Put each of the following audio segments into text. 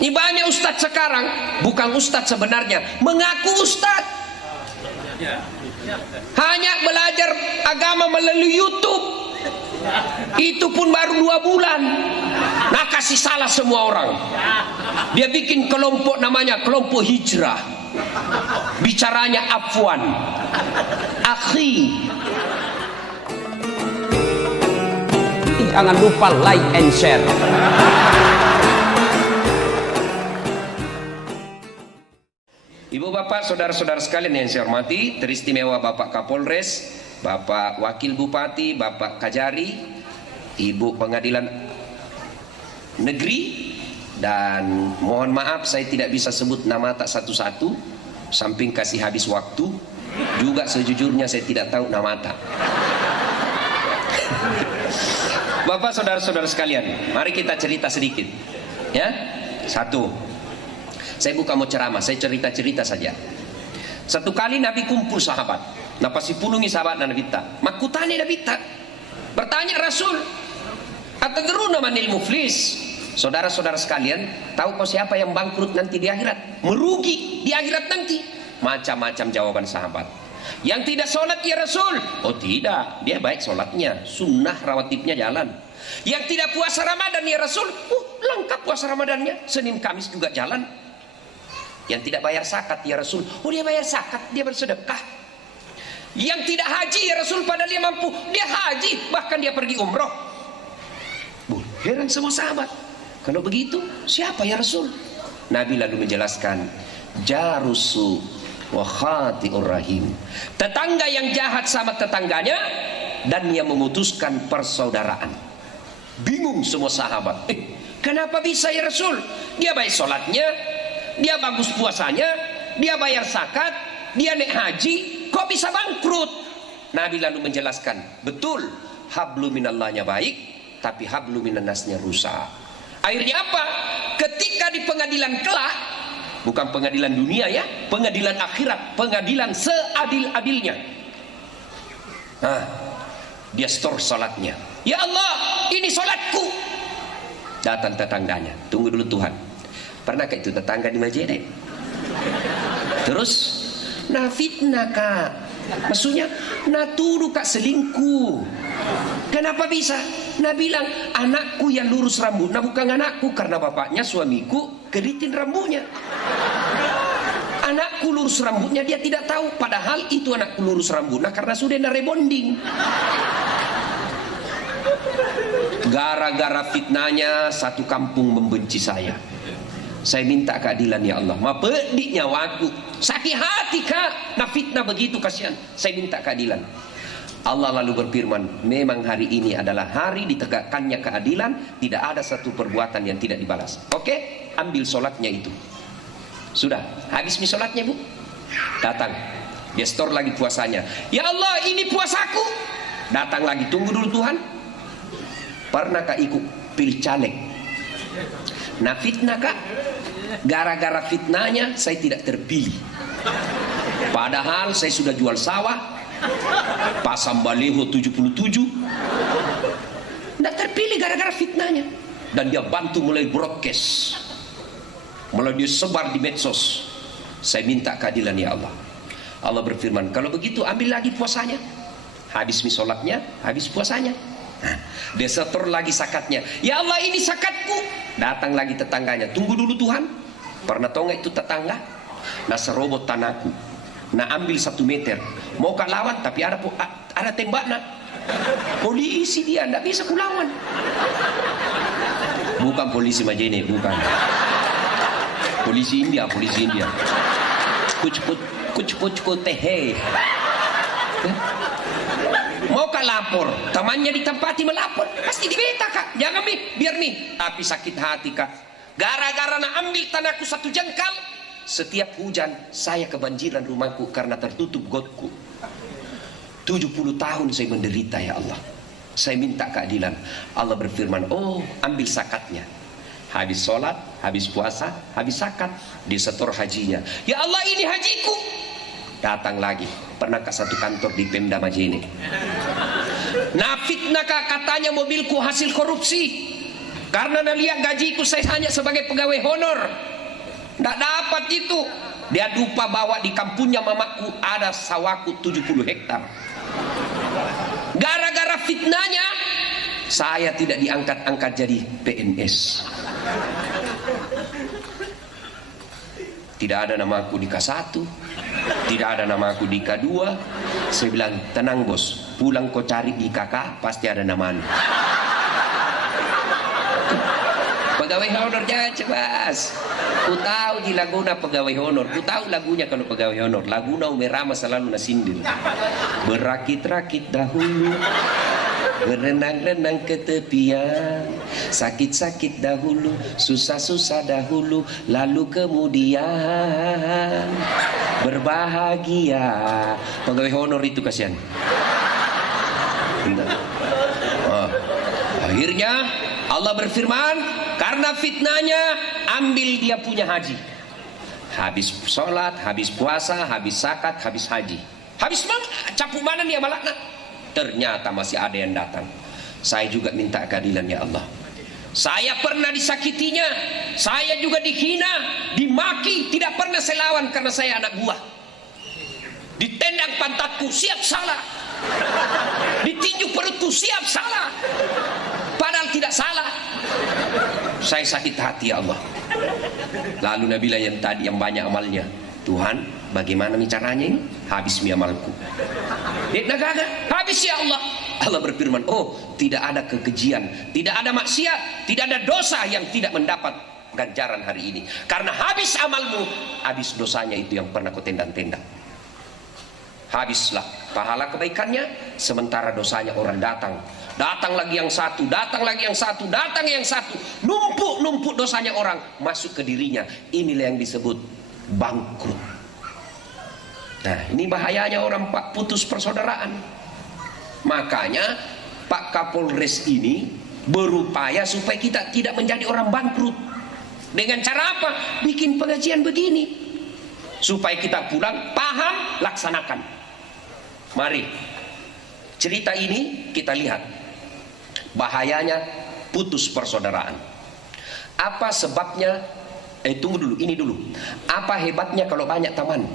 Ini banyak ustadz sekarang, bukan ustadz sebenarnya, mengaku ustadz. Hanya belajar agama melalui YouTube. Itu pun baru 2 bulan. Nah, kasih salah semua orang. Dia bikin kelompok namanya kelompok hijrah. Bicaranya afwan, akhi. Jangan lupa like and share. Ibu bapak, saudara-saudara sekalian yang saya hormati, teristimewa Bapak Kapolres, Bapak Wakil Bupati, Bapak Kajari, Ibu Pengadilan Negeri, dan mohon maaf saya tidak bisa sebut nama tak satu-satu, samping kasih habis waktu, juga sejujurnya saya tidak tahu nama tak. Bapak, saudara-saudara sekalian, mari kita cerita sedikit. Ya, satu. Saya bukan mau ceramah, saya cerita-cerita saja. Satu kali Nabi kumpul sahabat. Nah pasti punungi sahabat dan Nabi tak. Makutani Nabi tak. Bertanya Rasul, atadruna manil muflis? Saudara-saudara sekalian, tahu kau siapa yang bangkrut nanti di akhirat? Merugi di akhirat nanti. Macam-macam jawaban sahabat. Yang tidak sholat ya Rasul? Oh tidak, dia baik sholatnya, sunnah rawatibnya jalan. Yang tidak puasa Ramadan ya Rasul? Lengkap puasa Ramadannya, Senin Kamis juga jalan. Yang tidak bayar zakat ya Rasul? Oh dia bayar zakat, dia bersedekah. Yang tidak haji ya Rasul, padahal dia mampu, dia haji, bahkan dia pergi umroh. Heran semua sahabat. Kalau begitu, siapa ya Rasul? Nabi lalu menjelaskan, jarusu wa khati'ur rahim. Tetangga yang jahat sama tetangganya dan yang memutuskan persaudaraan. Bingung semua sahabat. Kenapa bisa ya Rasul? Dia baik sholatnya, dia bagus puasanya, dia bayar zakat, dia naik haji, kok bisa bangkrut? Nabi lalu menjelaskan, betul, hablu minallahnya baik, tapi hablu minannasnya rusak. Akhirnya apa? Ketika di pengadilan kelak, bukan pengadilan dunia ya, pengadilan akhirat, pengadilan seadil-adilnya. Nah, dia store salatnya. Ya Allah, ini salatku. Datang tetangganya, tunggu dulu Tuhan. Pernahkah itu tetangga di Majene? Terus, nah fitnah kak. Maksudnya, nah tuduh kak selingkuh. Kenapa bisa? Nah bilang, anakku yang lurus rambut. Nah bukan anakku, karena bapaknya suamiku keriting rambutnya. Anakku lurus rambutnya, dia tidak tahu. Padahal itu anakku lurus rambut. Nah karena sudah ada rebonding. Gara-gara fitnahnya, satu kampung membenci saya. Saya minta keadilan ya Allah. Ma pedik nyawaku, sakit hati kak. Nah fitnah begitu kasihan. Saya minta keadilan. Allah lalu berfirman, memang hari ini adalah hari ditegakkannya keadilan. Tidak ada satu perbuatan yang tidak dibalas. Oke, ambil sholatnya itu. Sudah, habis mi sholatnya bu. Datang, dia store lagi puasanya. Ya Allah, ini puasaku. Datang lagi, tunggu dulu Tuhan. Pernahkah ikut pilih caleg? Nah fitnah kak, gara-gara fitnahnya saya tidak terpilih. Padahal saya sudah jual sawah, pasang baliho 77, tidak terpilih gara-gara fitnahnya. Dan dia bantu mulai broadcast, mulai dia sebar di medsos. Saya minta keadilan ya Allah. Allah berfirman, kalau begitu ambil lagi puasanya. Habis mi sholatnya, habis puasanya. Nah, dia setor lagi zakatnya. Ya Allah, ini zakatku. Datang lagi tetangganya, tunggu dulu Tuhan. Pernah tahu nggak itu tetangga? Nah serobot tanahku. Nah ambil 1 meter. Mau kak lawan tapi ada tembak nak. Polisi dia, nggak bisa ku lawan. Bukan polisi Majene, bukan. Polisi India, polisi India. Kucuk tehe. Mau kak lapor, temannya ditempati melapor, pasti dibeta kak. Jangan biar nih. Tapi sakit hati kak. Gara-gara nak ambil tanahku 1 jengkal, setiap hujan saya kebanjiran rumahku karena tertutup gotku. 70 tahun saya menderita ya Allah. Saya minta keadilan. Allah berfirman, oh ambil zakatnya. Habis sholat, habis puasa, habis zakat, disetor hajinya. Ya Allah, ini hajiku. Datang lagi, pernah ke satu kantor di Pemda Majene. Nah fitnah kak, katanya mobilku hasil korupsi. Karena dia lihat gajiku saya hanya sebagai pegawai honor, tidak dapat itu. Dia lupa bahwa di kampungnya mamaku ada sawahku 70 hektar. Gara-gara fitnahnya saya tidak diangkat-angkat jadi PNS. Tidak ada namaku di K1, tidak ada namaku di K2. Saya bilang, tenang bos, pulang kau cari di KK, pasti ada namamu. Pegawai honor jangan cemas. Ku tahu di Laguna pegawai honor. Ku tahu lagunya kalau pegawai honor. Laguna Umerama selalu nasindil. Berakit-rakit dahulu, berenang-renang ke tepian, sakit-sakit dahulu, susah-susah dahulu, lalu kemudian berbahagia. Pegawai honor itu kasihan. Akhirnya Allah berfirman, karena fitnahnya ambil dia punya haji. Habis sholat, habis puasa, habis zakat, habis haji. Habis mana? Capu mana dia malakna? Ternyata masih ada yang datang. Saya juga minta keadilan ya Allah. Saya pernah disakitinya, saya juga dihina, dimaki, tidak pernah saya lawan karena saya anak buah. Ditendang pantatku, siap salah. Ditinju perutku, siap salah. Padahal tidak salah. Saya sakit hati ya Allah. Lalu Nabila yang tadi yang banyak amalnya, Tuhan bagaimana caranya ini? Habis mi amalku. Habis ya Allah. Allah berfirman, oh tidak ada kekejian, tidak ada maksiat, tidak ada dosa yang tidak mendapat ganjaran hari ini. Karena habis amalmu, habis dosanya itu yang pernah kau tendang-tendang. Habislah pahala kebaikannya, sementara dosanya orang datang. Datang lagi yang satu, datang lagi yang satu, datang yang satu. Numpuk dosanya orang masuk ke dirinya. Inilah yang disebut bangkrut. Nah, ini bahayanya orang Pak putus persaudaraan. Makanya Pak Kapolres ini berupaya supaya kita tidak menjadi orang bangkrut. Dengan cara apa? Bikin pengajian begini. Supaya kita pulang, paham, laksanakan. Mari, cerita ini kita lihat. Bahayanya putus persaudaraan. Apa sebabnya? Tunggu dulu, ini dulu. Apa hebatnya kalau banyak teman?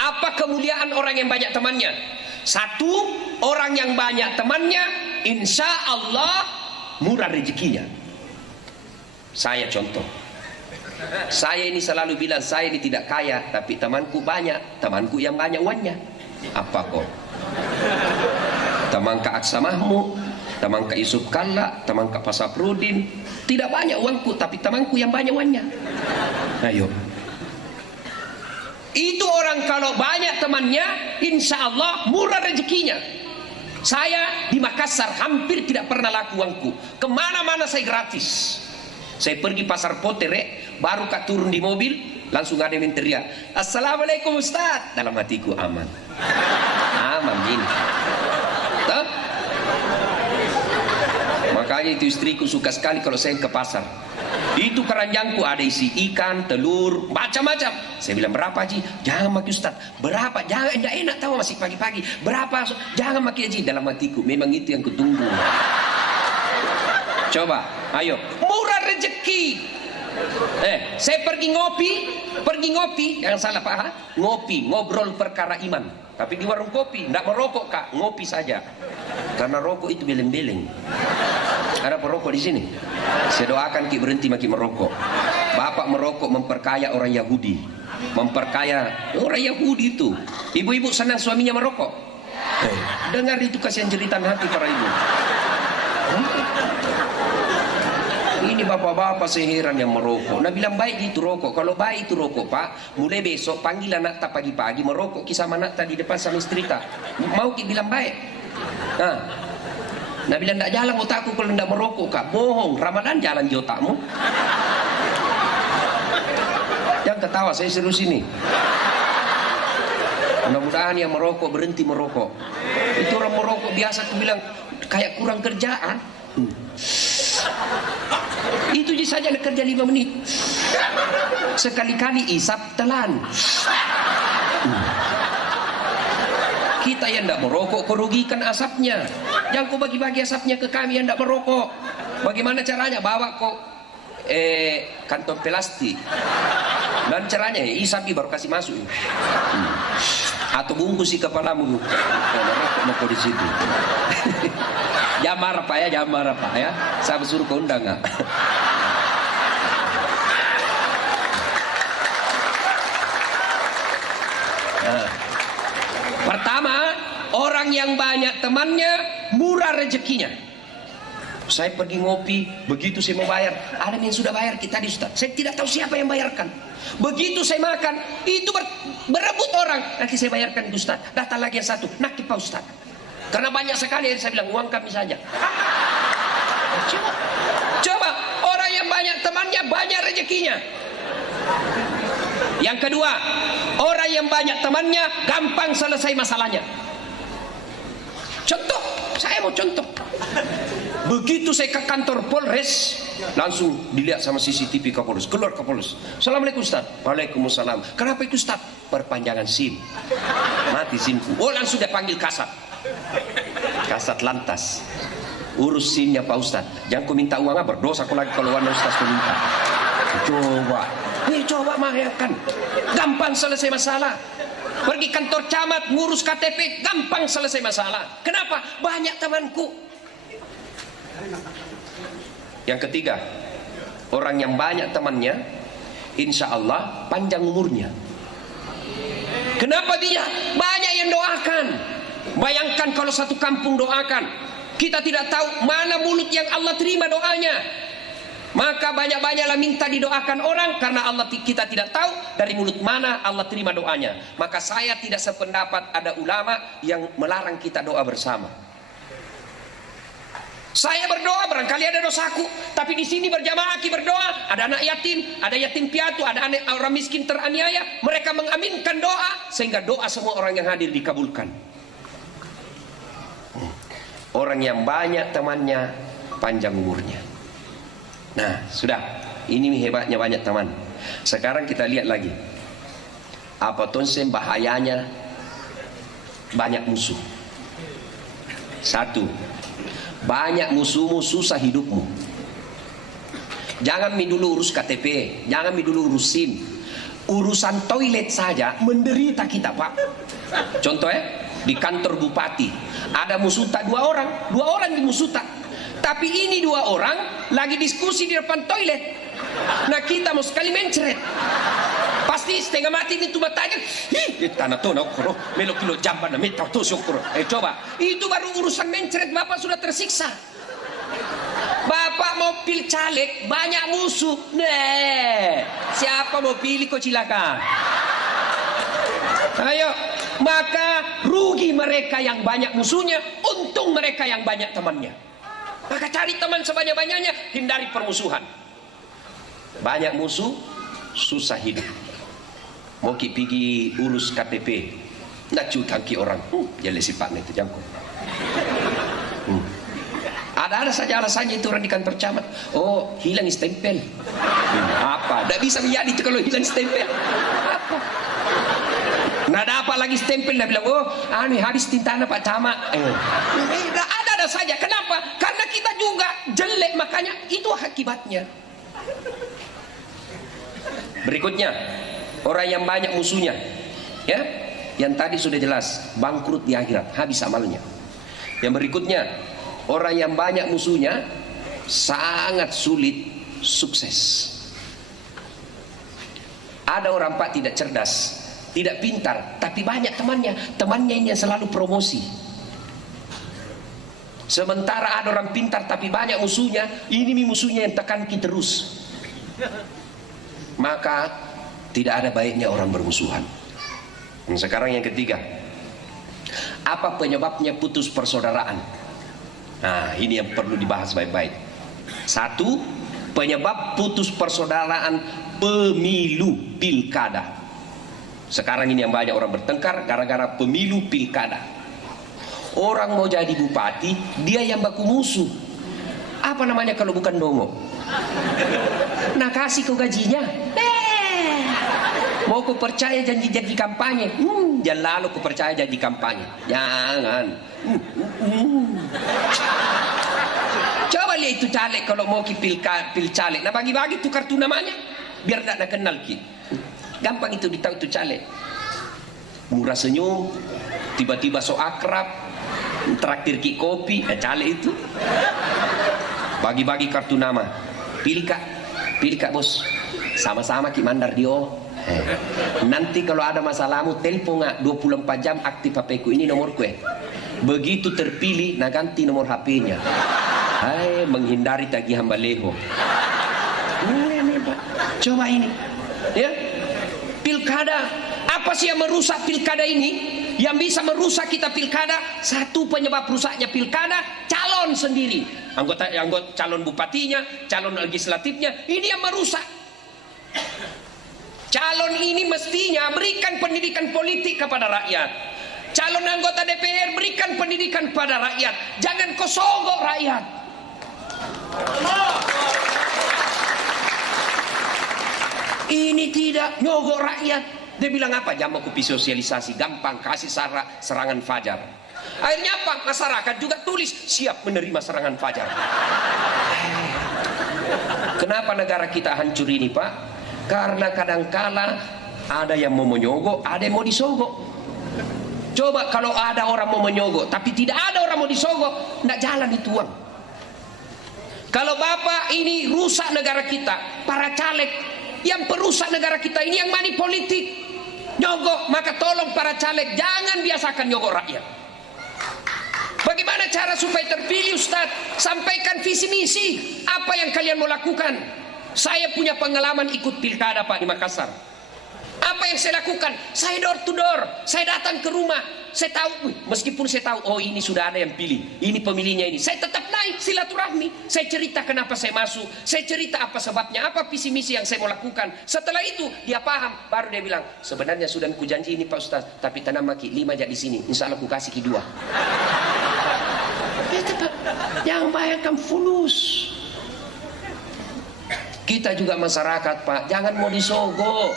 Apa kemuliaan orang yang banyak temannya? Satu, orang yang banyak temannya, insya Allah murah rezekinya. Saya contoh. Saya ini selalu bilang, saya ini tidak kaya, tapi temanku banyak. Temanku yang banyak uangnya. Apa kok? Teman ke Aksa Mahmud, teman ke Yusuf Kalla, teman ke Pasaprudin. Tidak banyak uangku, tapi temanku yang banyak uangnya. Ayo. Itu orang kalau banyak temannya, insya Allah murah rezekinya. Saya di Makassar hampir tidak pernah laku uangku. Kemana-mana saya gratis. Saya pergi pasar Potere, baru kak turun di mobil, langsung ada yang teriak, Assalamualaikum Ustaz. Dalam hatiku aman. Aman gini. Tuh? Makanya itu istriku suka sekali kalau saya ke pasar. Itu keranjangku ada isi ikan, telur, macam-macam. Saya bilang, berapa Haji? Jangan maki Ustaz. Berapa? Jangan, enggak enak tahu masih pagi-pagi. Berapa? Jangan maki Haji. Dalam hatiku, memang itu yang kutunggu. Coba, ayo. Murah rezeki. Saya pergi ngopi, jangan salah Pak, ha? Ngopi, ngobrol perkara iman. Tapi di warung kopi, enggak merokok Kak, ngopi saja. Karena rokok itu beleng-beleng. Ada perokok di sini. Saya doakan Ki berhenti maki merokok. Bapak merokok memperkaya orang Yahudi. Memperkaya orang Yahudi itu. Ibu-ibu senang suaminya merokok. Dengar itu kasihan jeritan hati para ibu. Ini bapak-bapak seheran yang merokok. Nah bilang baik itu rokok. Kalau baik itu rokok Pak, mulai besok panggil anak tak pagi-pagi merokok kisah anak tak di depan sama istri tak. Mau Ki bilang baik. Nah bilang tak jalan otakku kalau tidak merokok Kak. Bohong, Ramadan jalan di otakmu. Jangan ketawa, saya serius ini. Mudah-mudahan yang merokok berhenti merokok. Itu orang merokok biasa aku bilang kayak kurang kerjaan. Itu saja ada kerja 5 menit. Sekali-kali isap telan. Kita yang tidak merokok kerugikan asapnya. Jangan kau bagi-bagi asapnya ke kami yang tidak merokok. Bagaimana caranya? Bawa kok kantong plastik. Dan caranya isapi baru kasih masuk. Atau bungkus di kepalamu. Mau di situ. Jangan marah Pak ya, jangan marah Pak ya. Saya suruh ke undangan. Pertama, orang yang banyak temannya murah rezekinya. Saya pergi ngopi, begitu saya mau bayar, ada yang sudah bayar kita di Ustaz. Saya tidak tahu siapa yang bayarkan. Begitu saya makan, itu berebut orang. Nanti saya bayarkan ke Ustaz. Datang lagi yang satu, nakip Pak Ustaz. Karena banyak sekali yang saya bilang, uang kami saja. Coba, orang yang banyak temannya banyak rezekinya. Yang kedua, orang yang banyak temannya gampang selesai masalahnya. Contoh, saya mau contoh. Begitu saya ke kantor Polres, langsung dilihat sama CCTV Kapolres. Keluar Kapolres. Assalamualaikum Ustaz. Waalaikumsalam. Kenapa itu Ustaz? Perpanjangan SIM. Mati SIMku. Oh, langsung dia panggil Kasat. Kasat lantas. Urus SIM-nya Pak Ustaz. Jangan kau minta uang, berdosa kau lagi kalau wana Ustaz kau minta. Coba mahyakan. Gampang selesai masalah. Pergi kantor camat, ngurus KTP, gampang selesai masalah. Kenapa? Banyak temanku. Yang ketiga, orang yang banyak temannya, insya Allah panjang umurnya. Kenapa dia? Banyak yang doakan. Bayangkan kalau satu kampung doakan, kita tidak tahu mana mulut yang Allah terima doanya. Maka banyak-banyaklah minta didoakan orang, karena kita tidak tahu dari mulut mana Allah terima doanya. Maka saya tidak sependapat ada ulama yang melarang kita doa bersama. Saya berdoa barangkali ada dosaku, tapi di sini berjamaah berdoa, ada anak yatim, ada yatim piatu, ada anak orang miskin teraniaya, mereka mengaminkan doa sehingga doa semua orang yang hadir dikabulkan. Orang yang banyak temannya panjang umurnya. Nah, sudah. Ini hebatnya banyak teman. Sekarang kita lihat lagi. Apa tonsen bahayanya banyak musuh. Satu, banyak musuhmu susah hidupmu. Jangan dulu urus KTP, jangan dulu urus SIM. Urusan toilet saja menderita kita, Pak. Contoh di kantor bupati ada musuta dua orang di musuta. Tapi ini dua orang lagi diskusi di depan toilet. Nah, kita mau sekali mencret. Pasti setengah mati itu matanya. Tanah tuh nokro, melok kilo jamban na mita tuh syukur. Coba, itu baru urusan mencret, Bapak sudah tersiksa. Bapak mau pilih caleg, banyak musuh. Nih, siapa mau pilih kok silakan. Ayo, maka rugi mereka yang banyak musuhnya, untung mereka yang banyak temannya. Maka cari teman sebanyak-banyaknya, hindari permusuhan. Banyak musuh, susah hidup. Mau pergi urus KTP, nak cutangki orang, jadi sifatnya itu jangkau. Ada saja alasannya itu orang di kantor camat. Oh, hilang stempel. Apa? Tidak bisa menjadi itu kalau hilang stempel. Apa? Nah, ada apa lagi stempel? Dia bilang, oh, habis tintana Pak Camat. Ada saja. Kenapa? Karena kita juga jelek, makanya itu akibatnya. Berikutnya, orang yang banyak musuhnya, ya, yang tadi sudah jelas, bangkrut di akhirat, habis amalnya. Yang berikutnya, orang yang banyak musuhnya sangat sulit sukses. Ada orang Pak tidak cerdas, tidak pintar, tapi banyak temannya ini yang selalu promosi. Sementara ada orang pintar tapi banyak musuhnya, ini musuhnya yang tekan kita terus. Maka tidak ada baiknya orang bermusuhan. Dan sekarang yang ketiga, apa penyebabnya putus persaudaraan? Nah, ini yang perlu dibahas baik-baik. Satu, penyebab putus persaudaraan pemilu pilkada. Sekarang ini yang banyak orang bertengkar gara-gara pemilu pilkada. Orang mau jadi bupati, dia yang baku musuh. Apa namanya kalau bukan dongo? Nah, kasih kau gajinya. Mau kau percaya janji-janji kampanye? Jangan lalu kau percaya janji kampanye. Jangan. Coba saja itu caleg kalau mau pil caleg. Nah bagi-bagi tuh kartu namanya biar tidak kenal ki. Gampang itu ditahu itu caleg. Murah senyum, tiba-tiba so akrab, traktir ki kopi, caleg itu. Bagi-bagi kartu nama. Pilih kak bos. Sama-sama ki mandar dio. Nanti kalau ada masalahmu telepon 24 jam aktif HP ku, ini nomorku ya. Begitu terpilih, nah ganti nomor HP-nya. Hai, menghindari tagihan baleho. Ini Pak. Coba ini. Ya. Pilkada. Apa sih yang merusak pilkada ini? Yang bisa merusak kita pilkada, satu penyebab rusaknya pilkada, calon sendiri. Anggota calon bupatinya, calon legislatifnya, ini yang merusak. Calon ini mestinya berikan pendidikan politik kepada rakyat. Calon anggota DPR berikan pendidikan pada rakyat. Jangan kau sogok rakyat. Ini tidak nyogok rakyat. Dia bilang apa? Jangan kopi sosialisasi, gampang kasih serangan fajar. Akhirnya apa? Masyarakat juga tulis siap menerima serangan fajar. Kenapa negara kita hancur ini Pak? Karena kadangkala ada yang mau menyogok, ada yang mau disogok. Coba kalau ada orang mau menyogok, tapi tidak ada orang mau disogok, tidak jalan itu uang. Kalau Bapak ini rusak negara kita, para caleg yang perusak negara kita ini yang money politik, nyogok, maka tolong para caleg jangan biasakan nyogok rakyat. Bagaimana cara supaya terpilih Ustaz? Sampaikan visi misi, apa yang kalian mau lakukan. Saya punya pengalaman ikut pilkada Pak di Makassar. Apa yang saya lakukan? Saya door to door, saya datang ke rumah. Saya tahu, meskipun saya tahu, oh ini sudah ada yang pilih, ini pemilihnya ini, saya tetap naik silaturahmi. Saya cerita kenapa saya masuk, saya cerita apa sebabnya, apa visi misi yang saya mau lakukan. Setelah itu dia paham, baru dia bilang, sebenarnya sudah ku janji ini Pak Ustaz, tapi tanam maki 5 aja di sini, insya Allah ku kasih ki 2. Ya tetap, jangan bayangkan fulus. Kita juga masyarakat Pak, jangan mau disogok.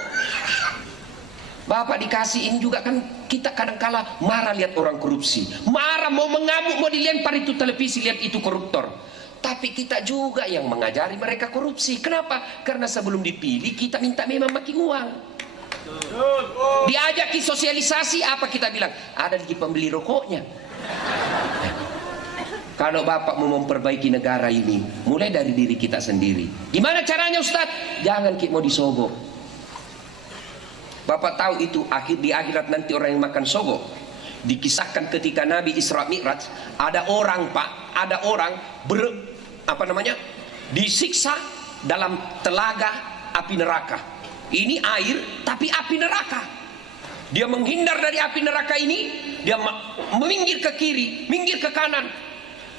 Bapak dikasih ini juga kan kita kadang-kala marah lihat orang korupsi, marah mau mengamuk, mau dilempar itu televisi lihat itu koruptor. Tapi kita juga yang mengajari mereka korupsi. Kenapa? Karena sebelum dipilih kita minta memang maki uang. Diajaki sosialisasi apa kita bilang? Ada lagi pembeli rokoknya. Kalau Bapak mau memperbaiki negara ini, mulai dari diri kita sendiri. Gimana caranya Ustadz? Jangan mau disogok. Bapak tahu itu di akhirat nanti orang yang makan sogok. Dikisahkan ketika Nabi Isra Mi'raj, ada orang Pak, ada orang disiksa dalam telaga api neraka. Ini air tapi api neraka. Dia menghindar dari api neraka ini, dia meminggir ke kiri, minggir ke kanan.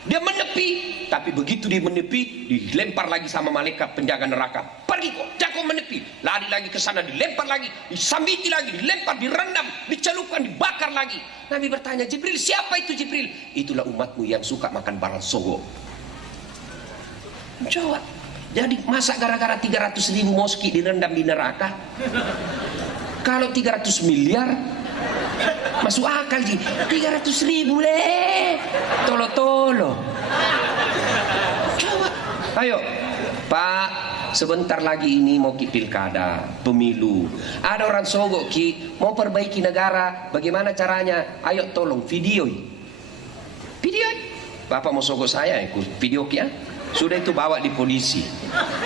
Dia menepi, tapi begitu dia menepi, dilempar lagi sama malaikat penjaga neraka. Pergi kok, jangan menepi. Lari lagi ke sana, dilempar lagi, disambiti lagi, dilempar, direndam, dicelupkan, dibakar lagi. Nabi bertanya, Jibril, siapa itu Jibril? Itulah umatmu yang suka makan barang sogok. Coba, jadi masa gara-gara 300.000 moski direndam di neraka? Kalau 300 miliar masuk akal sih. 300.000 leh. Tolo-tolo. Coba. Ayo Pak, sebentar lagi ini mau pilkada, pemilu. Ada orang sogok ki, mau perbaiki negara, bagaimana caranya? Ayo tolong video. Bapak mau sogok saya, video ki ya. Sudah itu bawa di polisi,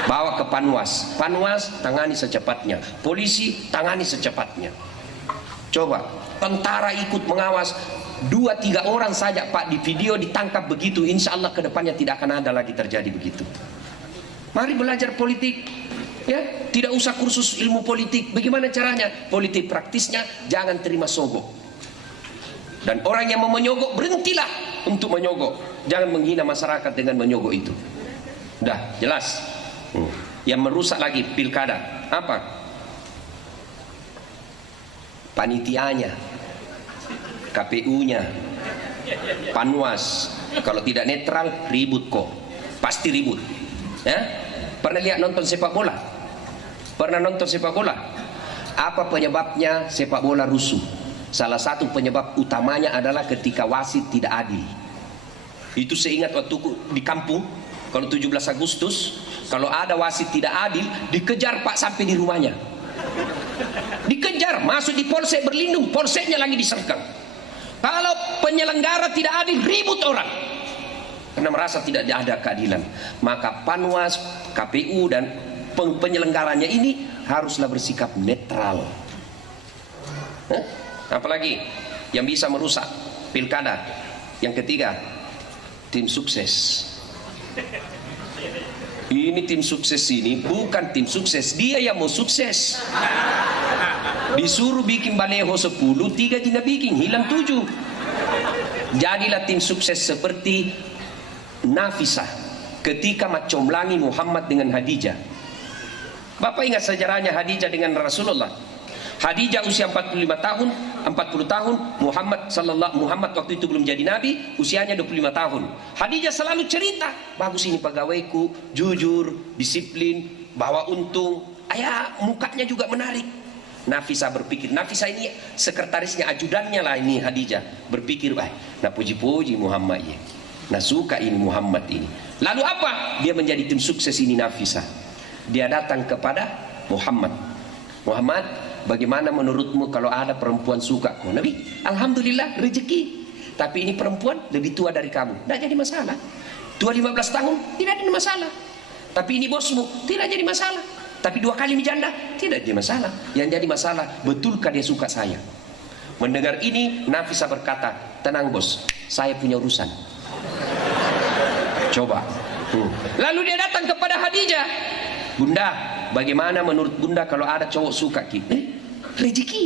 bawa ke Panwas. Panwas tangani secepatnya, polisi tangani secepatnya. Coba, tentara ikut mengawas, 2-3 orang saja Pak di video ditangkap begitu, insya Allah kedepannya tidak akan ada lagi terjadi begitu. Mari belajar politik, ya, tidak usah kursus ilmu politik. Bagaimana caranya? Politik praktisnya, jangan terima sogok. Dan orang yang mau menyogok, berhentilah untuk menyogok. Jangan menghina masyarakat dengan menyogok itu. Udah, jelas. Yang merusak lagi pilkada, apa? Panitianya, KPU-nya, Panwas. Kalau tidak netral, ribut kok. Pasti ribut. Ya? Pernah lihat nonton sepak bola? Pernah nonton sepak bola? Apa penyebabnya sepak bola rusuh? Salah satu penyebab utamanya adalah ketika wasit tidak adil. Itu saya ingat waktu di kampung, Kalau 17 Agustus, kalau ada wasit tidak adil, dikejar Pak sampai di rumahnya. Dikejar, masuk di polsek berlindung, polseknya lagi disergap. Kalau penyelenggara tidak adil, ribut orang. Karena merasa tidak ada keadilan. Maka Panwas, KPU dan penyelenggaranya ini haruslah bersikap netral. Apalagi yang bisa merusak pilkada. Yang ketiga, tim sukses. Ini tim sukses ini bukan tim sukses, dia yang mau sukses. Disuruh bikin baleho 10, 3 tidak bikin, hilang 7. Jadilah tim sukses seperti Nafisah ketika mencomlangi Muhammad dengan Khadijah. Bapak ingat sejarahnya Khadijah dengan Rasulullah. Khadijah usia 40 tahun, Muhammad waktu itu belum jadi nabi, usianya 25 tahun. Khadijah selalu cerita, bagus ini pegawaiku, jujur, disiplin, bawa untung, mukanya juga menarik. Nafisah berpikir, Nafisah ini sekretarisnya, ajudannya lah ini Khadijah. Berpikir, nah puji-puji Muhammad ya. Nah suka ini Muhammad ini. Lalu apa? Dia menjadi tim sukses ini Nafisah. Dia datang kepada Muhammad. Muhammad, bagaimana menurutmu kalau ada perempuan suka kau? Nabi, alhamdulillah rezeki. Tapi ini perempuan lebih tua dari kamu, tidak jadi masalah. Tua 15 tahun, tidak ada masalah. Tapi ini bosmu, tidak jadi masalah. Tapi 2 kali menjanda, tidak jadi masalah. Yang jadi masalah, betulkah dia suka saya? Mendengar ini, Nafisah berkata, tenang bos, saya punya urusan. Coba. Lalu dia datang kepada Khadijah. Bunda, bagaimana menurut Bunda kalau ada cowok suka Ki? Rezeki.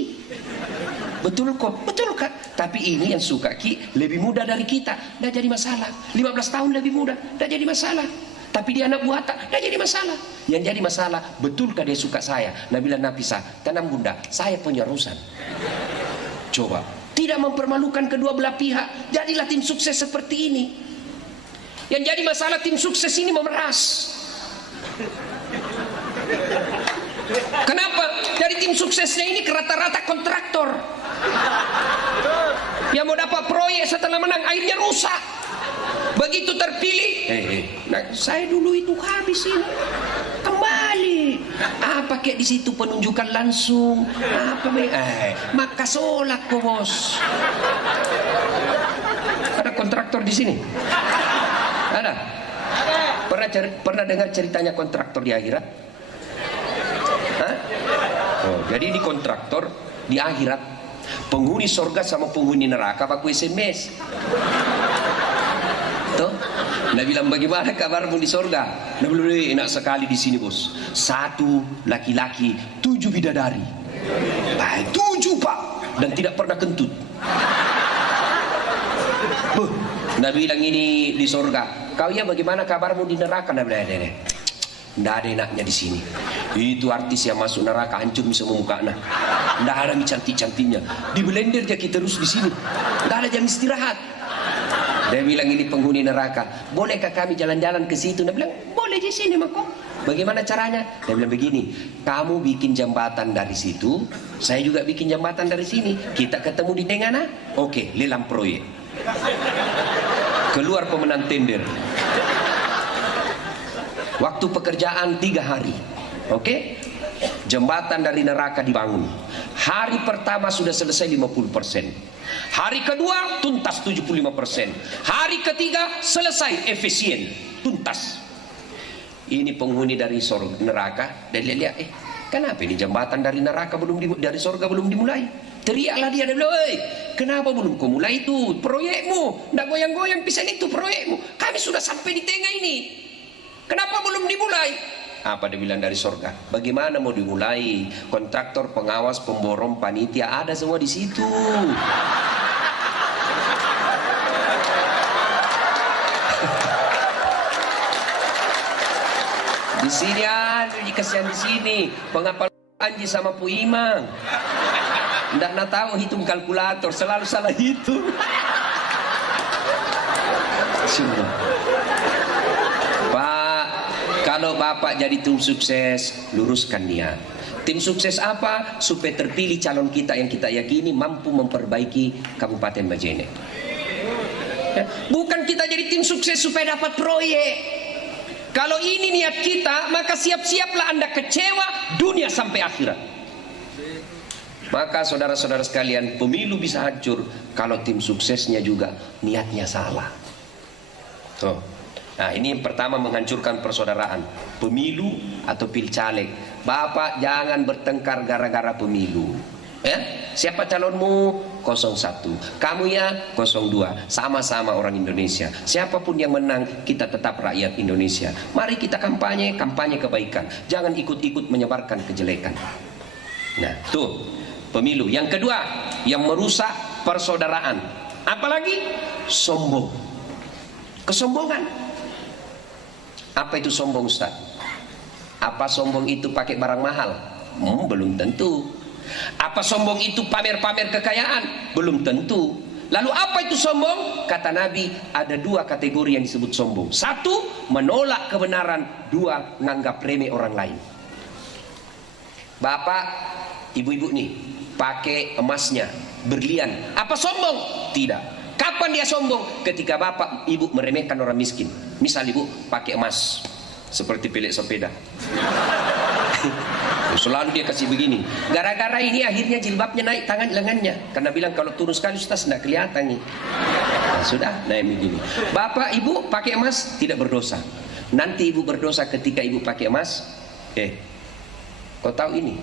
Betul kok, betul kan? Tapi ini yang suka Ki lebih muda dari kita, tidak jadi masalah. 15 tahun lebih muda, tidak jadi masalah. Tapi dia anak buatan, tidak jadi masalah. Yang jadi masalah, betulkah dia suka saya? Nabila Nafisah, tenang Bunda, saya punya urusan. Coba, tidak mempermalukan kedua belah pihak. Jadilah tim sukses seperti ini. Yang jadi masalah tim sukses ini memeras. Kenapa? Dari tim suksesnya ini rata-rata kontraktor. Yang mau dapat proyek setelah menang akhirnya rusak. Begitu terpilih, nah, saya dulu itu habis ini. Kembali. Apa kayak di situ penunjukan langsung? Apa maka sholat kok bos. Ada kontraktor di sini? Ada? Pernah dengar ceritanya kontraktor di akhirat? Hah? Oh, jadi di kontraktor di akhirat penghuni sorga sama penghuni neraka pakai SMS. Tuh, Nabi bilang bagaimana kabarmu di sorga? Nabi bilang enak sekali di sini bos. 1 laki-laki, 7 bidadari. 7 pak, dan tidak pernah kentut. Nabi bilang ini di sorga. Kau ya bagaimana kabarmu di neraka? Nabi bilang tidak ada enaknya di sini. Itu artis yang masuk neraka hancur semua mukanya. Tidak ada cantik-cantiknya. Di blender aja kita terus di sini. Tidak ada jam istirahat. Dia bilang ini penghuni neraka. Bolehkah kami jalan-jalan ke situ? Dia bilang boleh di sini mako. Bagaimana caranya? Dia bilang begini. Kamu bikin jembatan dari situ, saya juga bikin jembatan dari sini. Kita ketemu di tengah. Oke, lelang proyek. Keluar pemenang tender. Waktu pekerjaan 3 hari. Oke? Jembatan dari neraka dibangun. Hari pertama sudah selesai 50%. Hari kedua tuntas 75%. Hari ketiga selesai efisien, tuntas. Ini penghuni dari surga neraka dan lihat, kenapa ini jembatan dari neraka dari surga belum dimulai? Teriaklah dia bilang, kenapa belum kau mulai itu proyekmu? Nggak goyang-goyang pisan itu proyekmu. Kami sudah sampai di tengah ini. Kenapa belum dimulai? Apa dia bilang dari surga? Bagaimana mau dimulai? Kontraktor, pengawas, pemborong, panitia ada semua di situ. Di sini ada dikasihan di sini. Pengapal Anji sama Pu Imang. Nggak nak tahu hitung kalkulator, selalu salah hitung. Semua. Pak, kalau Bapak jadi tim sukses, luruskan niat. Tim sukses apa? Supaya terpilih calon kita yang kita yakini mampu memperbaiki Kabupaten Majene. Bukan kita jadi tim sukses supaya dapat proyek. Kalau ini niat kita, maka siap-siaplah Anda kecewa dunia sampai akhirat. Maka saudara-saudara sekalian, pemilu bisa hancur kalau tim suksesnya juga niatnya salah. Oh. Nah, ini yang pertama menghancurkan persaudaraan. Pemilu atau pilcaleg. Bapak jangan bertengkar gara-gara pemilu. Ya? Siapa calonmu? 01. Kamu ya 02. Sama-sama orang Indonesia. Siapapun yang menang, kita tetap rakyat Indonesia. Mari kita kampanye kebaikan. Jangan ikut-ikut menyebarkan kejelekan. Nah, tuh pemilu. Yang kedua, yang merusak persaudaraan. Apalagi sombong. Kesombongan. Apa itu sombong, Ustaz? Apa sombong itu pakai barang mahal? Belum tentu. Apa sombong itu pamer-pamer kekayaan? Belum tentu. Lalu apa itu sombong? Kata Nabi, ada dua kategori yang disebut sombong. Satu, menolak kebenaran. Dua, nganggap remeh orang lain. Bapak, ibu-ibu nih, pakai emasnya, berlian. Apa sombong? Tidak. Kapan dia sombong? Ketika bapak, ibu meremehkan orang miskin. Misal ibu pakai emas, seperti pelik sepeda. Selalu dia kasih begini. Gara-gara ini akhirnya jilbabnya naik tangan lengannya. Karena bilang kalau turun sekali Ustaz tidak kelihatan nih. Nah, sudah naik begini. Bapak ibu pakai emas tidak berdosa. Nanti ibu berdosa ketika ibu pakai emas. Kau tahu ini?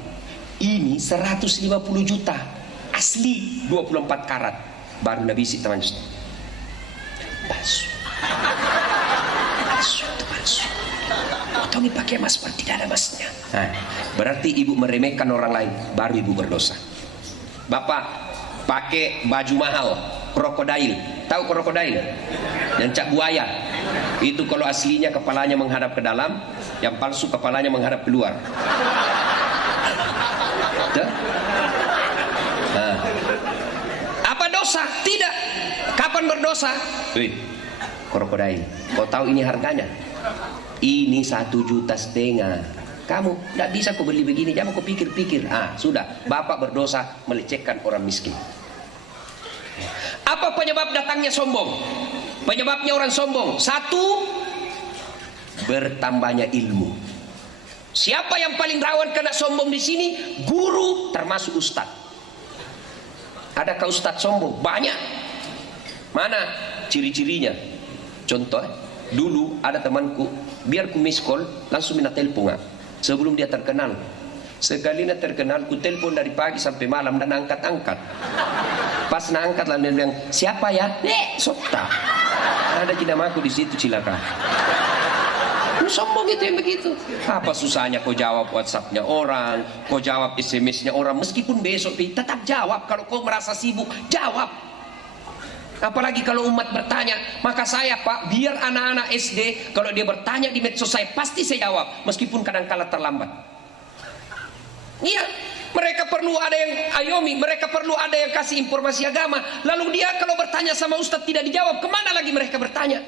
Ini 150 juta asli 24 karat. Baru Nabi isi teman Ustaz. Palsu. Potongin pakai emas, tidak ada emasnya. Nah, berarti ibu meremehkan orang lain, baru ibu berdosa. Bapak pakai baju mahal, krokodil. Tahu krokodil? Yang cap buaya. Itu kalau aslinya kepalanya menghadap ke dalam, yang palsu kepalanya menghadap keluar. Nah. Apa dosa? Tidak. Kapan berdosa? Krokodil. Kau tahu ini harganya? Ini 1,5 juta. Kamu tidak bisa kau beli begini. Jangan kau pikir-pikir. Sudah. Bapak berdosa melecehkan orang miskin. Apa penyebab datangnya sombong? Penyebabnya orang sombong. Satu, bertambahnya ilmu. Siapa yang paling rawan kena sombong di sini? Guru termasuk ustadz. Adakah ustadz sombong? Banyak. Mana ciri-cirinya? Contoh, dulu ada temanku, biar ku miss call, langsung minta telepon sebelum dia terkenal. Sekali dia terkenal, ku telepon dari pagi sampai malam dan angkat-angkat. Pas angkat lalu dia bilang, siapa ya? Sokta. Ada namaku di situ, cilaka. Sombong itu yang begitu. Apa susahnya kau jawab WhatsAppnya orang, kau jawab SMS-nya orang, meskipun besok tetap jawab. Kalau kau merasa sibuk, jawab. Apalagi kalau umat bertanya, maka saya Pak, biar anak-anak SD kalau dia bertanya di medsos saya pasti saya jawab, meskipun kadang-kala terlambat. Iya, mereka perlu ada yang ayomi, mereka perlu ada yang kasih informasi agama. Lalu dia kalau bertanya sama Ustadz tidak dijawab, kemana lagi mereka bertanya?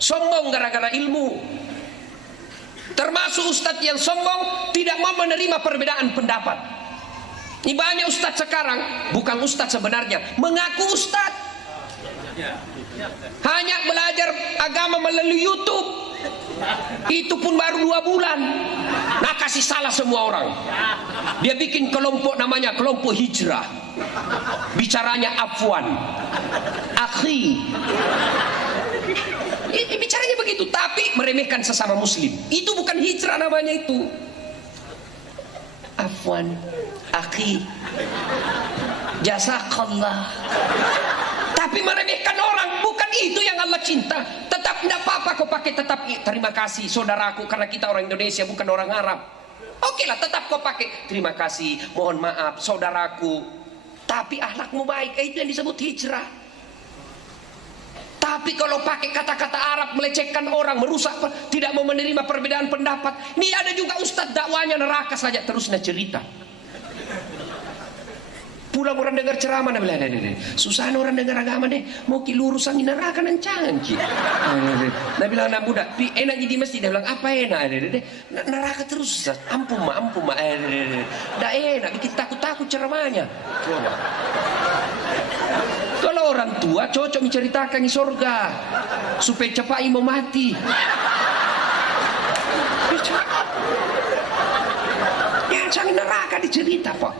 Sombong gara-gara ilmu. Termasuk Ustadz yang sombong tidak mau menerima perbedaan pendapat. Ini banyak ustadz sekarang, bukan ustadz sebenarnya, mengaku ustadz. Hanya belajar agama melalui YouTube. Itu pun baru 2 bulan. Nah, kasih salah semua orang. Dia bikin kelompok namanya kelompok hijrah. Bicaranya afwan, akhi. Bicaranya begitu, tapi meremehkan sesama muslim. Itu bukan hijrah namanya itu. Afwan, akhi, jazakallah. Tapi meremehkan orang, bukan itu yang Allah cinta. Tetap tidak apa-apa kau pakai tetap terima kasih saudaraku karena kita orang Indonesia bukan orang Arab. Oke lah, tetap kau pakai terima kasih, mohon maaf saudaraku. Tapi akhlakmu baik, itu yang disebut hijrah. Tapi kalau pakai kata-kata Arab melecehkan orang, merusak, tidak mau menerima perbedaan pendapat. Ini ada juga ustadz dakwanya neraka saja terusnya cerita. Pulang orang dengar ceramah, nah bilang, susah orang dengar agama deh, mau ki lurus angin neraka nan cangki. Nah bilang anak muda, enak jadi masjid, dia bilang apa enak, neraka terus, ampun mah, dah enak, bikin takut ceramahnya. Coba. Kalau orang tua cocok menceritakan di surga supaya cepat mau mati. Yang sangat neraka dicerita Pak.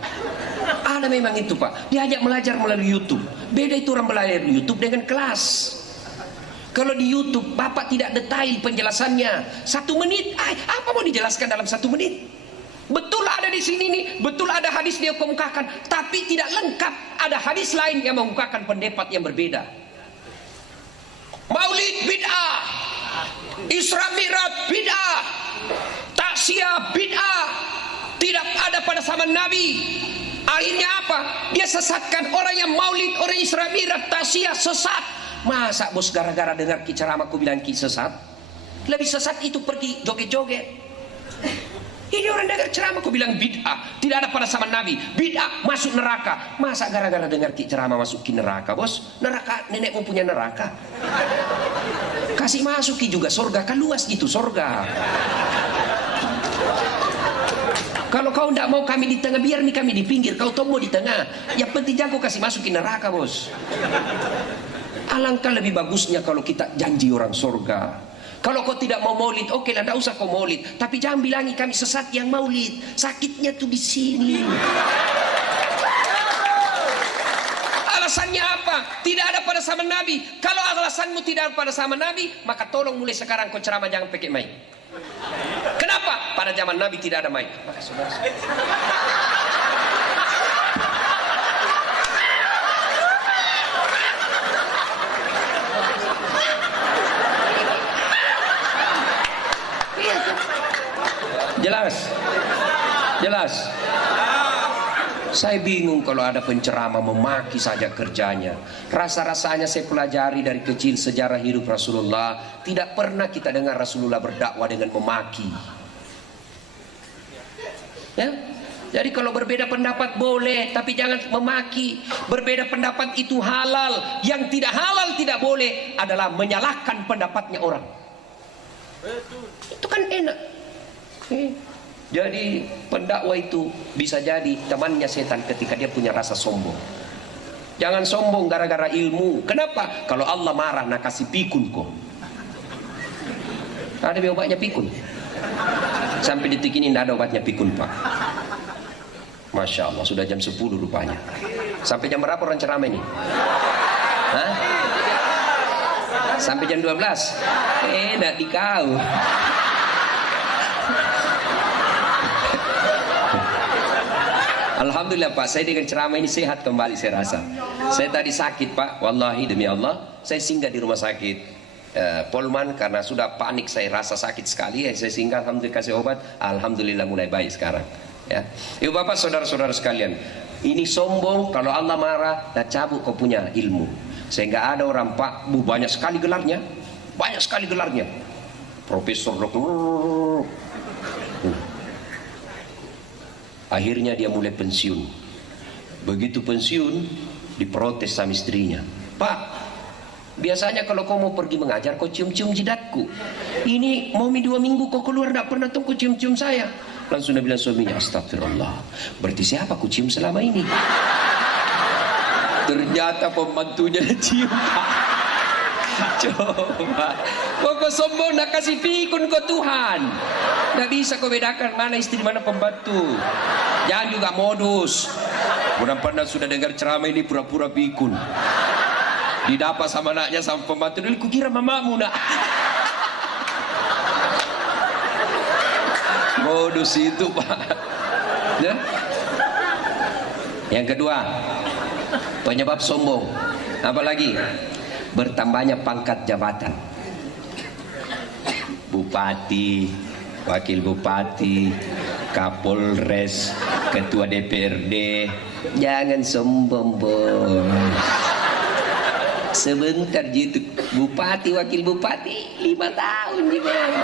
Ada memang itu Pak. Diajak belajar melalui YouTube. Beda itu orang belajar di YouTube dengan kelas. Kalau di YouTube Bapak tidak detail penjelasannya 1 menit. Apa mau dijelaskan dalam 1 menit? Betul ada di sini nih, betul ada hadis dia kemukakan, tapi tidak lengkap. Ada hadis lain yang mengukakan pendapat yang berbeda. Maulid bid'ah, Isra Mi'raj bid'ah, taksiyah bid'ah, tidak ada pada zaman Nabi. Akhirnya apa? Dia sesatkan orang yang maulid, orang Isra Mi'raj, taksiyah, sesat. Masa bos gara-gara dengar ceramah aku bilang ki sesat? Lebih sesat itu pergi joget-joget. Ini orang dengar ceramah aku bilang bid'ah, tidak ada pada zaman Nabi. Bid'ah masuk neraka. Masa gara-gara dengar ceramah masuk ke neraka, bos? Neraka nenekmu punya neraka. Kasih masuki juga surga, kan luas gitu surga. Kalau kau tidak mau kami di tengah, biar nih kami di pinggir. Kau tahu mau di tengah. Yang penting jangan kau kasih masukin neraka, bos. Alangkah lebih bagusnya kalau kita janji orang surga. Kalau kau tidak mau maulid, oke lah, tidak usah kau maulid. Tapi jangan bilangi kami sesat yang maulid. Sakitnya tuh di sini. Alasannya apa? Tidak ada pada zaman Nabi. Kalau alasanmu tidak ada pada zaman Nabi, maka tolong mulai sekarang kau ceramah jangan pakai mic. Kenapa? Pada zaman Nabi tidak ada mic. Maka saudara. Jelas. Saya bingung kalau ada penceramah memaki saja kerjanya. Rasa-rasanya saya pelajari dari kecil sejarah hidup Rasulullah. Tidak pernah kita dengar Rasulullah berdakwah dengan memaki. Ya? Jadi kalau berbeda pendapat boleh, tapi jangan memaki. Berbeda pendapat itu halal. Yang tidak halal tidak boleh adalah menyalahkan pendapatnya orang. Itu kan enak. Jadi pendakwah itu bisa jadi temannya setan ketika dia punya rasa sombong. Jangan sombong gara-gara ilmu. Kenapa? Kalau Allah marah nak kasih pikun kok. Ada obatnya pikun. Sampai detik ini tidak ada obatnya pikun Pak. Masya Allah sudah jam 10 rupanya. Sampai jam berapa orang ceramah ini? Hah? Sampai jam 12? Enak di kau. Alhamdulillah Pak, saya dengan ceramah ini sehat kembali saya rasa. Saya tadi sakit Pak, wallahi demi Allah, saya singgah di rumah sakit Polman karena sudah panik, saya rasa sakit sekali. Saya singgah, alhamdulillah kasih obat, alhamdulillah mulai baik sekarang. Ya, ibu bapak saudara-saudara sekalian, ini sombong kalau Allah marah, dan cabut kau punya ilmu. Sehingga ada orang Pak, banyak sekali gelarnya, profesor, dokter. Akhirnya dia mulai pensiun. Begitu pensiun, diprotes sama istrinya. Pak, biasanya kalau kau mau pergi mengajar, kau cium-cium jidatku. Ini mau 2 minggu kau keluar, tidak pernah kau cium-cium saya. Langsung dia bilang suaminya, astagfirullah. Berarti siapa ku cium selama ini? Ternyata pembantunya cium. Coba, kau sombong nak kasih pikun kau Tuhan. Tidak bisa kau bedakan mana istri mana pembantu. Jangan juga modus. Mudah-mudahan sudah dengar ceramah ini pura-pura pikun. Didapat sama anaknya sama pembantu. Dulu kukira mamamu nak. Modus itu Pak. Ya? Yang kedua, penyebab sombong. Apalagi? Bertambahnya pangkat jabatan. Bupati, wakil bupati, kapolres, ketua DPRD. Jangan sombong bos. Sebentar gitu bupati, wakil bupati 5 tahun gimana?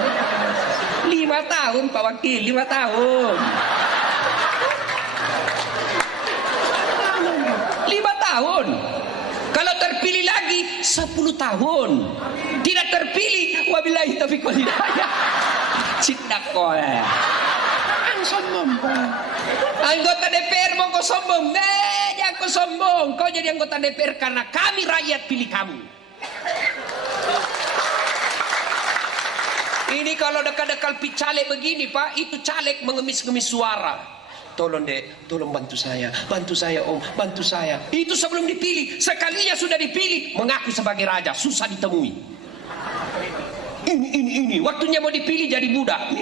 5 tahun Pak Wakil, 5 tahun. 10 tahun tidak terpilih, wabillahi taufiq wal hidayah. Cindak kau sombong. Anggota DPR mau kau sombong? Jangan kau sombong. Kau jadi anggota DPR karena kami rakyat pilih kamu. Ini kalau dekal-dekal caleg begini Pak, itu caleg mengemis-ngemis suara. Tolong dek, tolong bantu saya om, bantu saya. Itu sebelum dipilih, sekalinya sudah dipilih, mengaku sebagai raja, susah ditemui. Ini, waktunya mau dipilih jadi budak.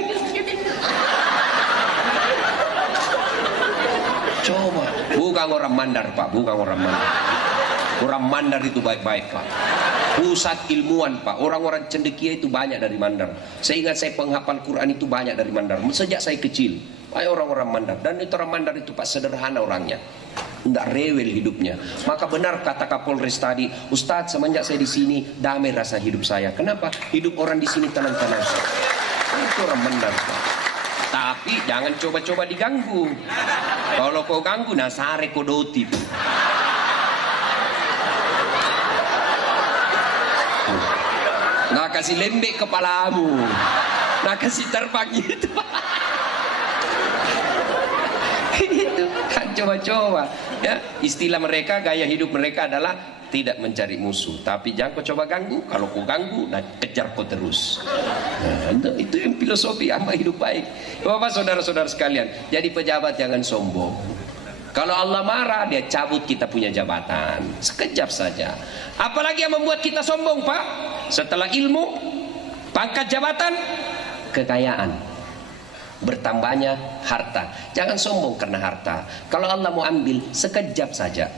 Coba, bukan orang Mandar Pak, bukan orang Mandar. Orang Mandar itu baik-baik Pak. Pusat ilmuwan Pak, orang-orang cendekia itu banyak dari Mandar. Saya ingat saya penghafal Quran itu banyak dari Mandar. Sejak saya kecil, orang-orang Mandar. Dan itu orang Mandar itu Pak sederhana orangnya, tidak rewel hidupnya. Maka benar kata Kapolres tadi, Ustadz semenjak saya di sini damai rasa hidup saya. Kenapa? Hidup orang di sini tenang-tenang. Itu orang Mandar Pak. Tapi jangan coba-coba diganggu. Kalau kau ganggu, nasare kodoti. Nak kasih lembek kepalamu, nak kasih terbang gitu. Itu kan coba-coba. Ya, istilah mereka, gaya hidup mereka adalah tidak mencari musuh, tapi jangan kau coba ganggu. Kalau kau ganggu, nah kejar kau terus. Nah, itu yang filosofi apa hidup baik. Bapak saudara-saudara sekalian, jadi pejabat jangan sombong. Kalau Allah marah, dia cabut kita punya jabatan sekejap saja. Apalagi yang membuat kita sombong Pak? Setelah ilmu, pangkat jabatan, kekayaan, bertambahnya harta. Jangan sombong karena harta. Kalau Allah mau ambil, sekejap saja.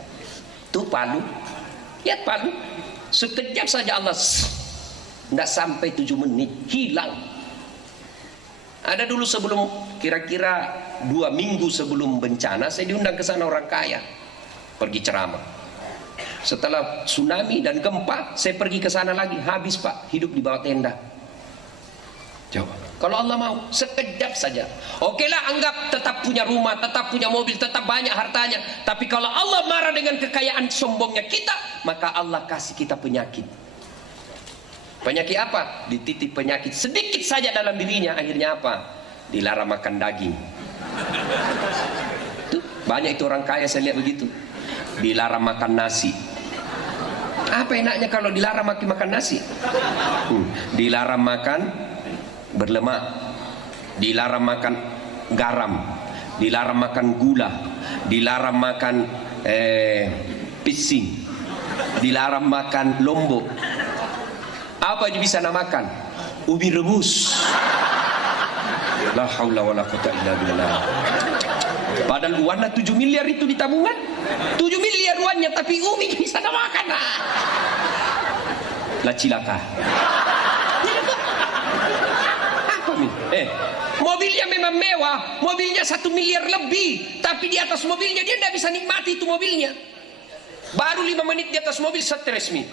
Tuh palu, lihat palu, sekejap saja Allah, tidak sampai 7 menit hilang. Ada dulu sebelum kira-kira 2 minggu sebelum bencana, saya diundang ke sana orang kaya, pergi ceramah. Setelah tsunami dan gempa, saya pergi ke sana lagi, habis Pak, hidup di bawah tenda. Coba, kalau Allah mau, sekejap saja. Oke lah, anggap tetap punya rumah, tetap punya mobil, tetap banyak hartanya. Tapi kalau Allah marah dengan kekayaan sombongnya kita, maka Allah kasih kita penyakit. Penyakit apa? Dititip penyakit sedikit saja dalam dirinya, akhirnya apa? Dilarang makan daging. Tuh, banyak itu orang kaya saya lihat begitu. Dilarang makan nasi. Apa enaknya kalau dilarang makan nasi? Dilarang makan berlemak, dilarang makan garam, dilarang makan gula, dilarang makan pising, dilarang makan lombok. Apa aja bisa namakan? Ubi rebus. La haula wala quwwata illa billah. Padahal uangnya 7 miliar itu di tabungan. 7 miliar uangnya, tapi ubi bisa namakan. Lah cilaka. Apa nih? Mobilnya memang mewah, mobilnya 1 miliar lebih, tapi di atas mobilnya dia tidak bisa nikmati itu mobilnya. Baru 5 menit di atas mobil stres nih.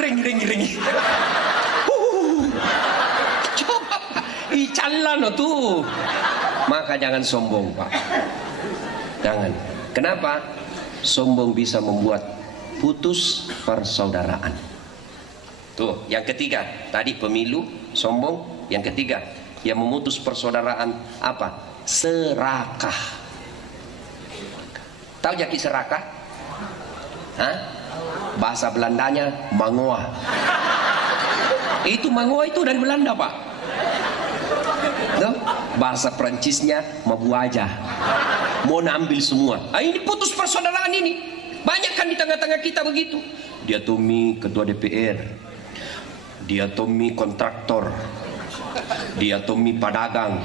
Ring. Coba icalan tuh. Maka jangan sombong Pak. Jangan. Kenapa? Sombong bisa membuat putus persaudaraan. Tuh, yang ketiga, tadi pemilu, sombong. Yang ketiga, yang memutus persaudaraan apa? Serakah. Tahu jaki serakah? Hah? Bahasa Belandanya mangoa. Itu mangoa itu dari Belanda Pak. Tuh, bahasa Perancisnya mabuaja. Mau ambil semua. Ini putus persaudaraan ini. Banyak kan di tengah-tengah kita begitu. Dia Tommy ketua DPR, dia Tommy kontraktor, dia Tommy pedagang,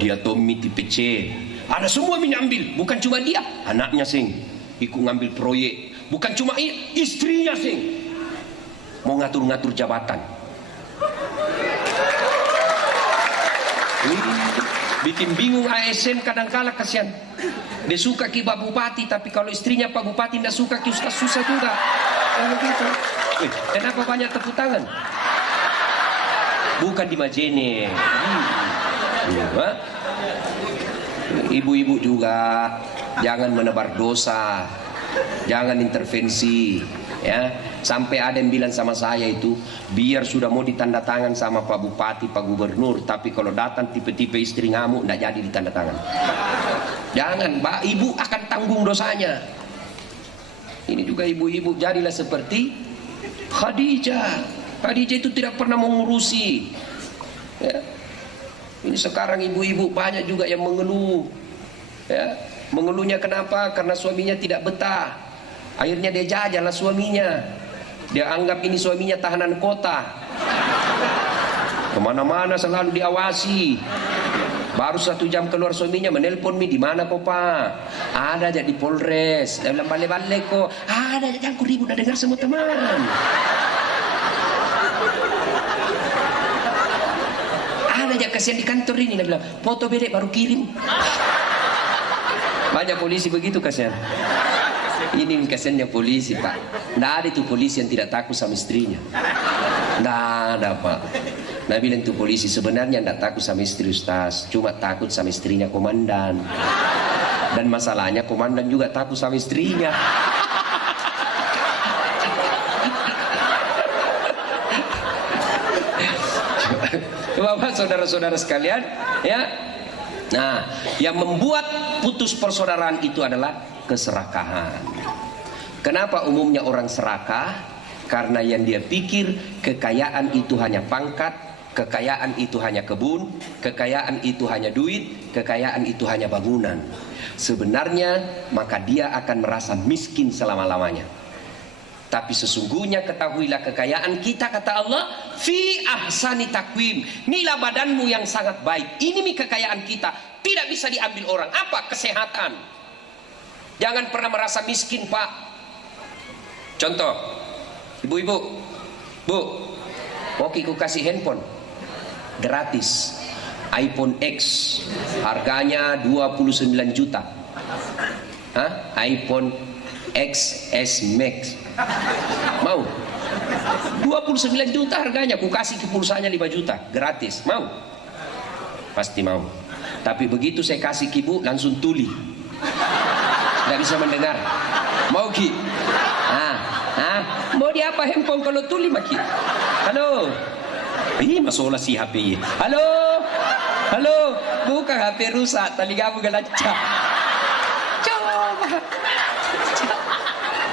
dia Tommy tipe C. Ada semua ambil. Bukan cuma dia, anaknya sing ikut ngambil proyek. Bukan cuma istrinya sing mau ngatur-ngatur jabatan. Bikin bingung ASN kadang-kala, kasihan. Dia suka ki Pak Bupati, tapi kalau istrinya Pak Bupati tidak suka ki susah juga. Gitu. Kenapa banyak tepuk tangan? Bukan di Majene. Ibu-ibu juga jangan menebar dosa. Jangan intervensi, ya. Sampai ada yang bilang sama saya itu, biar sudah mau ditanda tangan sama Pak Bupati, Pak Gubernur, tapi kalau datang tipe-tipe istri ngamuk, tidak jadi ditanda tangan. Jangan, Pak, ibu akan tanggung dosanya. Ini juga ibu-ibu, jadilah seperti Khadijah. Khadijah itu tidak pernah mengurusi. Ya. Ini sekarang ibu-ibu banyak juga yang mengeluh. Ya. Mengeluhnya kenapa? Karena suaminya tidak betah. Akhirnya dia jajanlah suaminya. Dia anggap ini suaminya tahanan kota. Kemana-mana selalu diawasi. Baru 1 jam keluar suaminya menelpon, mi di mana kok Pak? Ada aja di Polres. Dia bilang balik-balik kok. Ada aja, aku ribut, udah dengar semua teman. Ada aja, kasihan di kantor ini. Dia bilang foto bedek baru kirim. Banyak polisi begitu kasihan. Ini kasihannya polisi, Pak. Nggak ada itu polisi yang tidak takut sama istrinya. Nggak ada, Pak. Nah bilang itu polisi sebenarnya nggak takut sama istri Ustaz, cuma takut sama istrinya komandan. Dan masalahnya komandan juga takut sama istrinya. Bapak saudara-saudara sekalian, ya. Nah, yang membuat putus persaudaraan itu adalah keserakahan. Kenapa umumnya orang serakah? Karena yang dia pikir kekayaan itu hanya pangkat, kekayaan itu hanya kebun, kekayaan itu hanya duit, kekayaan itu hanya bangunan. Sebenarnya maka dia akan merasa miskin selama-lamanya. Tapi sesungguhnya ketahuilah kekayaan kita, kata Allah, fi ahsani takwim. Inilah badanmu yang sangat baik. Ini kekayaan kita, tidak bisa diambil orang. Apa? Kesehatan. Jangan pernah merasa miskin, Pak. Contoh, ibu-ibu, Bu, mau ku kasih handphone gratis, iPhone X, harganya 29 juta. Hah? iPhone XS Max. Mau? 29 juta harganya, ku kasih ke pulsanya 5 juta gratis. Mau? Pasti mau. Tapi begitu saya kasih ke ibu langsung tuli, nggak bisa mendengar. Mau Ki? Mau di apa handphone kalau tuli maki? Halo? Ih, masalah si HP. Halo? Halo? Bukan HP rusak, tali kamu galacak. Coba.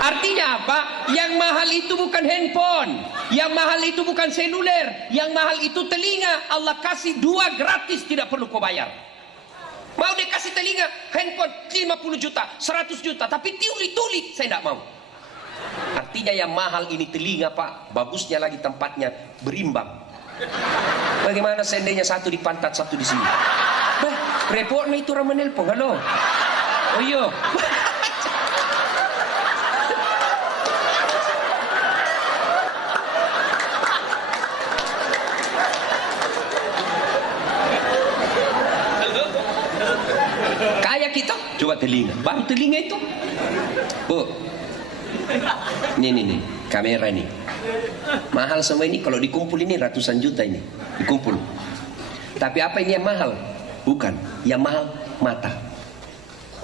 Artinya apa? Yang mahal itu bukan handphone, yang mahal itu bukan seluler, yang mahal itu telinga. Allah kasih 2 gratis, tidak perlu kau bayar. Mau dia kasih telinga, handphone 50 juta, 100 juta, tapi tuli-tuli, saya tidak mau. Artinya yang mahal ini telinga, Pak. Bagusnya lagi tempatnya berimbang. Bagaimana seandainya satu di pantat, satu di sini? Repotnya itu orang menelpon. Halo? Oh iya. Kayak kita, coba telinga. Baru telinga itu. Bu, nih, kamera nih. Mahal semua ini, kalau dikumpul ini ratusan juta ini. Dikumpul. Tapi apa ini yang mahal? Bukan. Yang mahal, mata.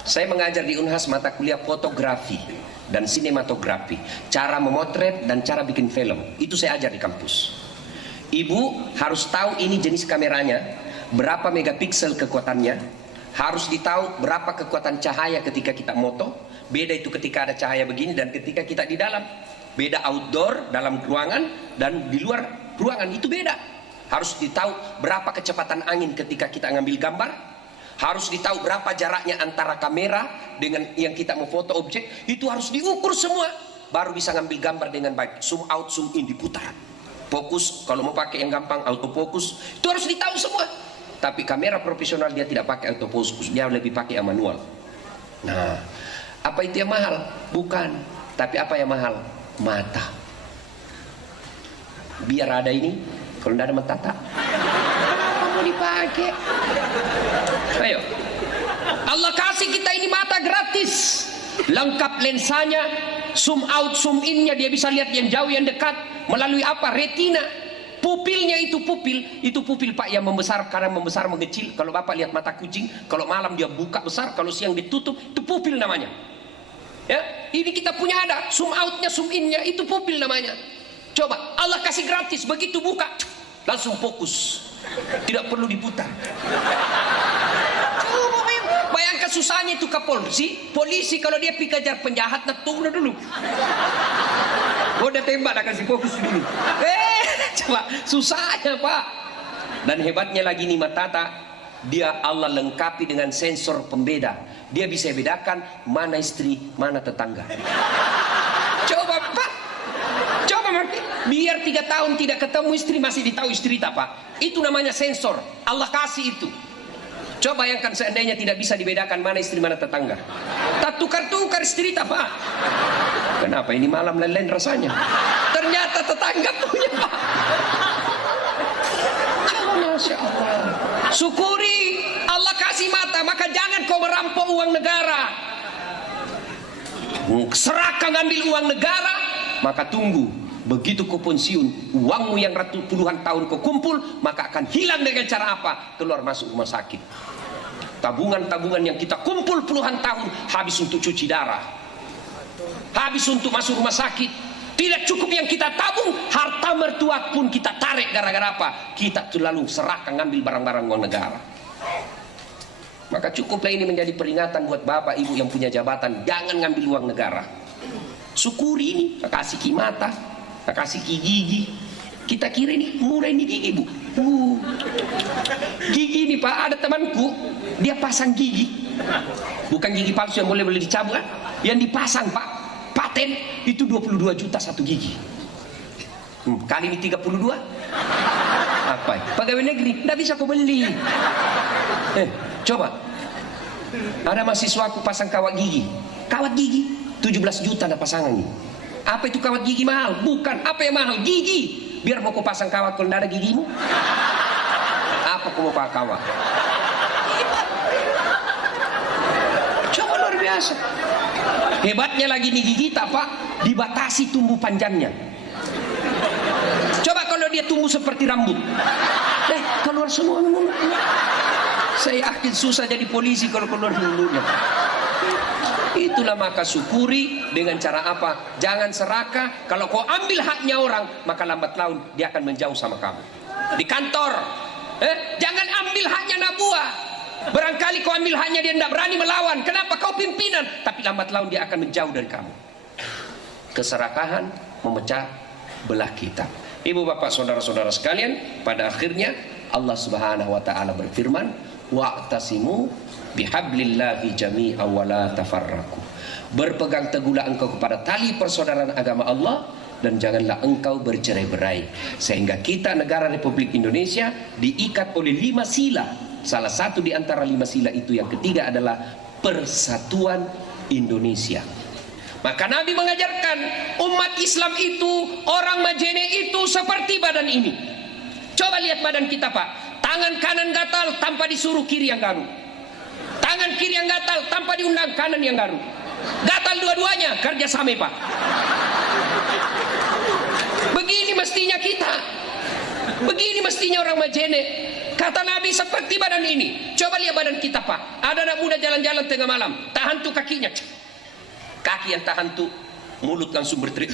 Saya mengajar di Unhas mata kuliah fotografi dan sinematografi. Cara memotret dan cara bikin film. Itu saya ajar di kampus. Ibu harus tahu ini jenis kameranya, berapa megapiksel kekuatannya. Harus ditahu berapa kekuatan cahaya ketika kita moto. Beda itu ketika ada cahaya begini dan ketika kita di dalam. Beda outdoor, dalam ruangan, dan di luar ruangan, itu beda. Harus ditahu berapa kecepatan angin ketika kita ngambil gambar. Harus ditahu berapa jaraknya antara kamera dengan yang kita mau foto objek. Itu harus diukur semua, baru bisa ngambil gambar dengan baik. Zoom out, zoom in, diputar. Fokus, kalau mau pakai yang gampang, autofocus. Itu harus ditahu semua. Tapi kamera profesional dia tidak pakai autofocus, dia lebih pakai yang manual. Nah, apa itu yang mahal? Bukan. Tapi apa yang mahal? Mata. Biar ada ini, kalau tidak ada mata tak mau dipakai. Ayo, Allah kasih kita ini mata gratis, lengkap lensanya, zoom out, zoom innya, dia bisa lihat yang jauh, yang dekat. Melalui apa? Retina. Pupilnya itu pupil Pak yang membesar, karena membesar mengecil. Kalau Bapak lihat mata kucing, kalau malam dia buka besar, kalau siang ditutup, itu pupil namanya. Ya, ini kita punya ada zoom outnya, zoom innya, itu pupil namanya. Coba Allah kasih gratis, begitu buka langsung fokus, tidak perlu diputar. Coba bayangkan susahnya itu ke polisi kalau dia pergi kejar penjahat, nah tunggu dulu. Udah tembak, dah kasih fokus dulu. Coba susahnya Pak. Dan hebatnya lagi nih Matata, dia Allah lengkapi dengan sensor pembeda. Dia bisa bedakan mana istri, mana tetangga. Coba Pak, coba biar 3 tahun tidak ketemu istri masih ditahu istri tak Pak. Itu namanya sensor, Allah kasih itu. Coba bayangkan seandainya tidak bisa dibedakan mana istri, mana tetangga. Tak tukar-tukar istri tak Pak. Kenapa ini malam lain-lain rasanya? Ternyata tetangga punya Pak. Masya Allah. Syukuri Allah kasih mata, maka jangan kau merampok uang negara. Serahkan ngambil uang negara, maka tunggu. Begitu kau pensiun, uangmu yang puluhan tahun kau kumpul, maka akan hilang dengan cara apa? Keluar masuk rumah sakit. Tabungan-tabungan yang kita kumpul puluhan tahun habis untuk cuci darah, habis untuk masuk rumah sakit. Tidak cukup yang kita tabung, harta mertua pun kita tarik gara-gara apa? Kita terlalu serahkan ngambil barang-barang uang negara. Maka cukuplah ini menjadi peringatan buat bapak ibu yang punya jabatan, jangan ngambil uang negara. Syukuri ini, kasih ki mata, kasih ki gigi. Kita kira ini murah ini gigi bu. Gigi ini Pak, ada temanku, dia pasang gigi. Bukan gigi palsu yang boleh dicabut kan? Yang dipasang Pak, paten itu 22 juta satu gigi. Kali ini 32. Apa? Pegawai negeri, tidak bisa kau beli. Coba. Ada mahasiswaku pasang kawat gigi. Kawat gigi 17 juta ada pasangan ini. Apa itu kawat gigi mahal? Bukan. Apa yang mahal? Gigi. Biar mau kau pasang kawat kalau tidak ada gigimu. Apa kau mau pakai kawat? Coba luar biasa. Hebatnya lagi nih gigi kita Pak, dibatasi tumbuh panjangnya. Coba kalau dia tumbuh seperti rambut, keluar semua. Saya yakin susah jadi polisi kalau keluar mulutnya. Itulah maka syukuri dengan cara apa? Jangan serakah. Kalau kau ambil haknya orang, maka lambat laun dia akan menjauh sama kamu. Di kantor, jangan ambil haknya nabuah. Barangkali kau ambil haknya, dia tidak berani melawan. Kenapa? Kau pimpinan. Tapi lambat laun dia akan menjauh dari kamu. Keserakahan memecah belah kita. Ibu bapak saudara-saudara sekalian, pada akhirnya Allah Subhanahu wa taala berfirman, wa'tasimu bihablillahi jami'an wa la tafarraqu. Berpegang teguhlah engkau kepada tali persaudaraan agama Allah dan janganlah engkau bercerai-berai. Sehingga kita negara Republik Indonesia diikat oleh 5 sila. Salah satu di antara 5 sila itu yang ketiga adalah persatuan Indonesia. Maka Nabi mengajarkan umat Islam itu, orang Majene itu seperti badan ini. Coba lihat badan kita Pak. Tangan kanan gatal tanpa disuruh kiri yang garuk. Tangan kiri yang gatal tanpa diundang kanan yang garuk. Gatal dua-duanya, kerja sama Pak. Begini mestinya kita. Begini mestinya orang Majene. Kata Nabi seperti badan ini. Coba lihat badan kita Pak. Ada anak muda jalan-jalan tengah malam, tahan tuh kakinya. Kaki yang tahan tuh, mulut langsung berteriak.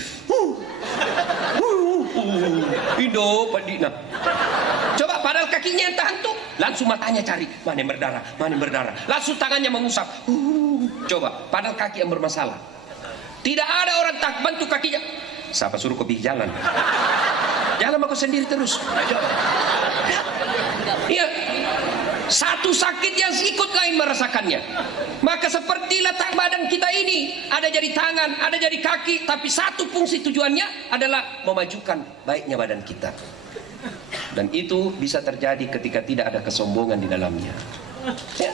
Indo padina. Coba padahal kakinya yang tahan tuh, langsung matanya cari mana yang berdarah, mana yang berdarah. Langsung tangannya mengusap. Coba padahal kaki yang bermasalah. Tidak ada orang tak bantu kakinya. Siapa suruh kau pergi jalan? Jalan aku sendiri terus. Iya. Satu sakit yang ikut lain merasakannya. Maka seperti letak badan kita ini, ada jadi tangan, ada jadi kaki, tapi satu fungsi tujuannya adalah memajukan baiknya badan kita. Dan itu bisa terjadi ketika tidak ada kesombongan di dalamnya. Ya.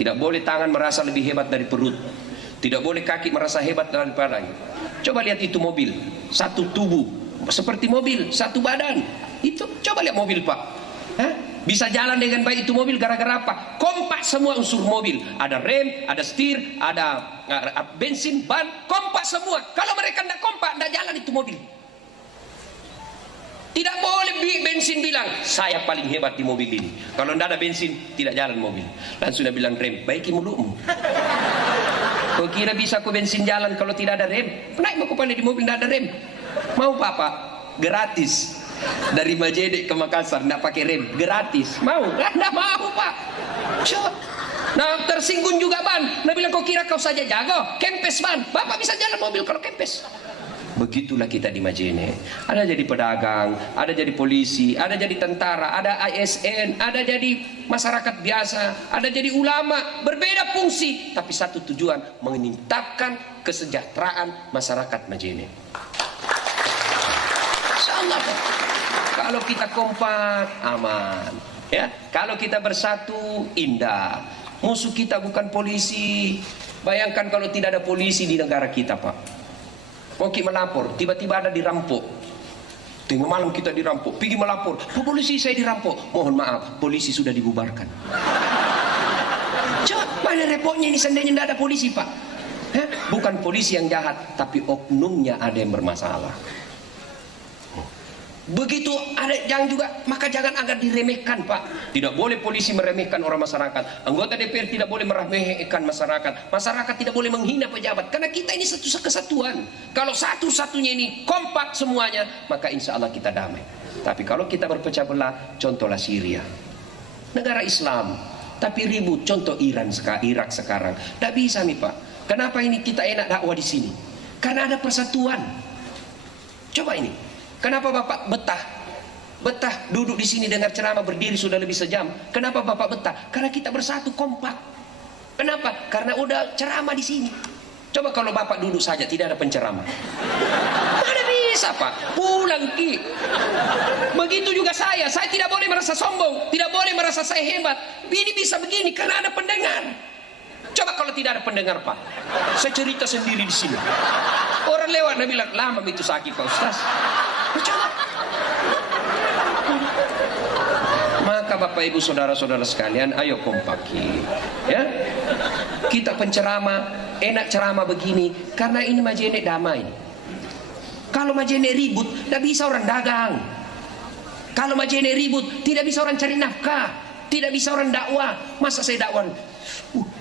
Tidak boleh tangan merasa lebih hebat dari perut. Tidak boleh kaki merasa hebat daripadanya. Coba lihat itu mobil, satu tubuh seperti mobil, satu badan. Itu coba lihat mobil Pak. Hah? Bisa jalan dengan baik itu mobil gara-gara apa? Kompak semua unsur mobil. Ada rem, ada setir, ada bensin, ban, kompak semua. Kalau mereka tidak kompak, tidak jalan itu mobil. Tidak boleh bensin bilang, saya paling hebat di mobil ini. Kalau tidak ada bensin, tidak jalan mobil. Langsung dia bilang rem, baiki mulutmu. Kau kira bisa aku bensin jalan kalau tidak ada rem? Naik mau kepala di mobil tidak ada rem. Mau Pak? Gratis. Dari Majene ke Makassar tidak pakai rem, gratis. Mau? Tidak mau Pak. Coba. Nah tersinggung juga ban. Nah bilang kau kira kau saja jago, kempes ban. Bapak bisa jalan mobil kalau kempes. Begitulah kita di Majene. Ada jadi pedagang, ada jadi polisi, ada jadi tentara, ada ASN, ada jadi masyarakat biasa, ada jadi ulama. Berbeda fungsi, tapi satu tujuan, meningkatkan kesejahteraan masyarakat Majene. Insyaallah. Kalau kita kompak, aman. Ya, kalau kita bersatu, indah. Musuh kita bukan polisi. Bayangkan kalau tidak ada polisi di negara kita, Pak. Oke melapor, tiba-tiba ada dirampok. Tengah malam kita dirampok, pergi melapor. Oh, polisi saya dirampok. Mohon maaf, polisi sudah dibubarkan. Coba, mana repotnya ini seandainya tidak ada polisi, Pak? Bukan polisi yang jahat, tapi oknumnya ada yang bermasalah. Begitu ada yang juga, maka jangan agak diremehkan Pak. Tidak boleh polisi meremehkan orang masyarakat. Anggota DPR tidak boleh meremehkan masyarakat. Masyarakat tidak boleh menghina pejabat. Karena kita ini satu kesatuan. Kalau satu-satunya ini kompak semuanya, maka insya Allah kita damai. Tapi kalau kita berpecah belah, contohlah Syria, negara Islam, tapi ribut. Contoh Irak sekarang. Tidak bisa nih Pak. Kenapa ini kita enak dakwah di sini? Karena ada persatuan. Coba ini. Kenapa Bapak betah duduk di sini dengar ceramah berdiri sudah lebih sejam? Kenapa Bapak betah? Karena kita bersatu kompak. Kenapa? Karena udah ceramah di sini. Coba kalau Bapak duduk saja tidak ada penceramah. Mana bisa Pak? Pulang Ki. Begitu juga saya tidak boleh merasa sombong, tidak boleh merasa saya hebat. Ini bisa begini karena ada pendengar. Coba kalau tidak ada pendengar Pak, saya cerita sendiri di sini. Orang lewat dan bilang lama itu sakit Pak Ustaz. Coba. Maka Bapak Ibu saudara-saudara sekalian, ayo kompaki. Ya, kita penceramah enak ceramah begini karena ini Majene damai. Kalau Majene ribut, tidak bisa orang dagang. Kalau Majene ribut, tidak bisa orang cari nafkah, tidak bisa orang dakwah. Masa saya dakwah?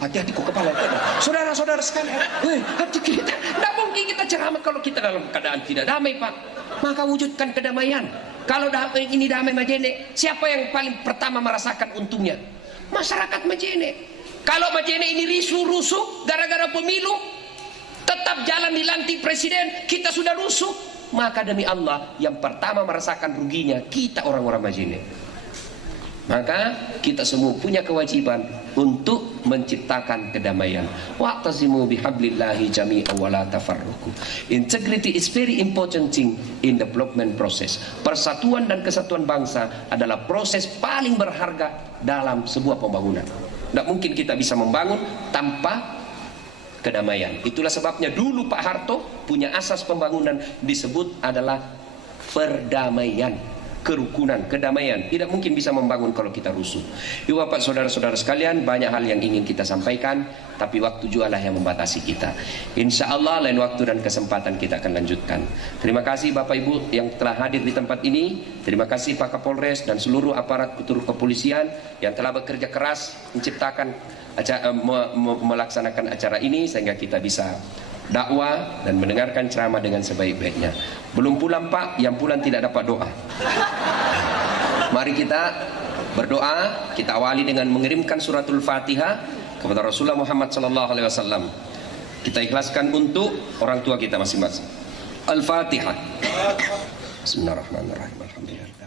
Hati-hati kok kepala kita. Saudara-saudara sekalian, hati kita. Tidak mungkin kita ceramah kalau kita dalam keadaan tidak damai Pak. Maka wujudkan kedamaian. Kalau ini damai Majene, siapa yang paling pertama merasakan untungnya? Masyarakat Majene. Kalau Majene ini rusuh gara-gara pemilu, tetap jalan dilantik presiden, kita sudah rusuh, maka demi Allah yang pertama merasakan ruginya kita orang-orang Majene. Maka kita semua punya kewajiban untuk menciptakan kedamaian. Wa'tasimu bihablillahi jami'an wa la tafarruqu. Integrity is very important thing in development process. Persatuan dan kesatuan bangsa adalah proses paling berharga dalam sebuah pembangunan. Tidak mungkin kita bisa membangun tanpa kedamaian. Itulah sebabnya dulu Pak Harto punya asas pembangunan disebut adalah perdamaian. Kerukunan, kedamaian. Tidak mungkin bisa membangun kalau kita rusuh. Ibu bapak saudara-saudara sekalian, banyak hal yang ingin kita sampaikan, tapi waktu jualah yang membatasi kita. Insya Allah lain waktu dan kesempatan kita akan lanjutkan. Terima kasih Bapak Ibu yang telah hadir di tempat ini. Terima kasih Pak Kapolres dan seluruh aparat kepolisian yang telah bekerja keras menciptakan melaksanakan acara ini sehingga kita bisa dakwah dan mendengarkan ceramah dengan sebaik-baiknya. Belum pulang Pak, yang pulang tidak dapat doa. Mari kita berdoa. Kita awali dengan mengirimkan suratul Fatihah kepada Rasulullah Muhammad SAW. Kita ikhlaskan untuk orang tua kita masing-masing. Al-Fatihah. Bismillahirrahmanirrahim. Alhamdulillah.